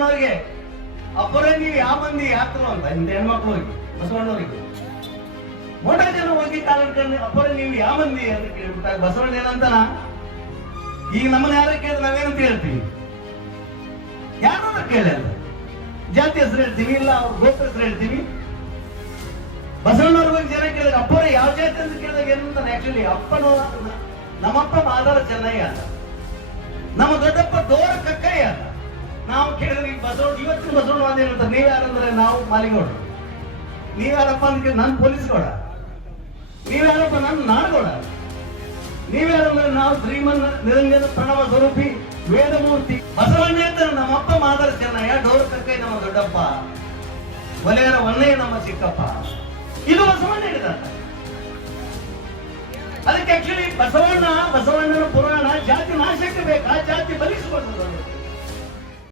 ಬಸವಣ್ಣವ್ರಿಗೆ ಅಪ್ಪರ ನೀವು ಯಾವ ಮಂದಿ ಯಾತ್ರು ಅಂತ ಇಂಥ ಹೆಣ್ಮಕ್ಳು ಹೋಗಿ ಬಸವಣ್ಣವ್ರಿಗೆ ಮೋಟ ಜನ ಹೋಗಿ ಕಾಲಡ್ಕೊಂಡು ಅಪ್ಪರ ನೀವು ಯಾವ ಮಂದಿ ಅಂತ ಕೇಳ್ಬಿಟ್ಟಾಗ ಬಸವಣ್ಣ ಏನಂತಾನ, ಈಗ ನಮ್ಮನ್ನ ಯಾರ ಕೇಳಿದ್ರೆ ನಾವೇನಂತ ಹೇಳ್ತೀವಿ, ಯಾರು ಕೇಳಲ್ಲ, ಜಾತಿ ಹೆಸರು ಹೇಳ್ತೀವಿ, ಇಲ್ಲ ಅವ್ರ ಗೋತ್ರ ಹೆಸರು ಹೇಳ್ತೀವಿ. ಬಸವಣ್ಣವ್ರ ಬಗ್ಗೆ ಜನ ಕೇಳಿದ್ರೆ ಅಪ್ಪರ ಯಾವ ಜಾತಿ ಅಂತ ಕೇಳಿದಾಗ ಏನಂತಾನೆ, ಆಕ್ಚುಲಿ ಅಪ್ಪನ ನಮ್ಮಪ್ಪ ಮಾದಾರ ಚೆನ್ನಯ್ಯ ಅಂತ, ನಮ್ಮ ದೊಡ್ಡಪ್ಪ ದೋರ ಕಕ್ಕಯ್ಯ ಅಂತ. ನಾವು ಕೇಳಿದ್ರೆ ಈಗ ಬಸವಣ್ಣ ಇವತ್ತಿನ ಬಸವಣ್ಣ ಅಂತ ಹೇಳ್ತಾರೆ, ನೀವ್ಯಾರಂದ್ರೆ ನಾವು ಮಾಲಿಗೌಡರು, ನೀವ್ಯಾರಪ್ಪ ಅಂತ ನಾನು ಪೊಲೀಸ್ಗೌಡ, ನೀವ್ಯಾರಪ್ಪ ನಾನು ನಾಡಗೌಡ, ನೀವ್ಯಾರಂದ್ರೆ ನಾವು ಶ್ರೀಮನ್ ನಿರಂಜನ ಪ್ರಣವ ಸ್ವರೂಪಿ ವೇದಮೂರ್ತಿ. ಬಸವಣ್ಣ ಅಂತ ನಮ್ಮಪ್ಪ ಮಾದಾರ ಚೆನ್ನಯ್ಯ, ಡೋರ್ ಕಕ್ಕಯ್ಯ ನಮ್ಮ ದೊಡ್ಡಪ್ಪ, ಒಲೆಯರ ಒನ್ನಯ್ಯ ನಮ್ಮ ಚಿಕ್ಕಪ್ಪ. ಇದು ಬಸವಣ್ಣ ಹೇಳಿದಂತ. ಅದಕ್ಕೆ ಆಕ್ಚುಲಿ ಬಸವಣ್ಣನ ಪುರಾಣ ಜಾತಿ ನಾಶಕ್ಕೆ ಬೇಕಾ, ಜಾತಿ ಬಲಿಸಿಕೊಳ್ಳೋದು.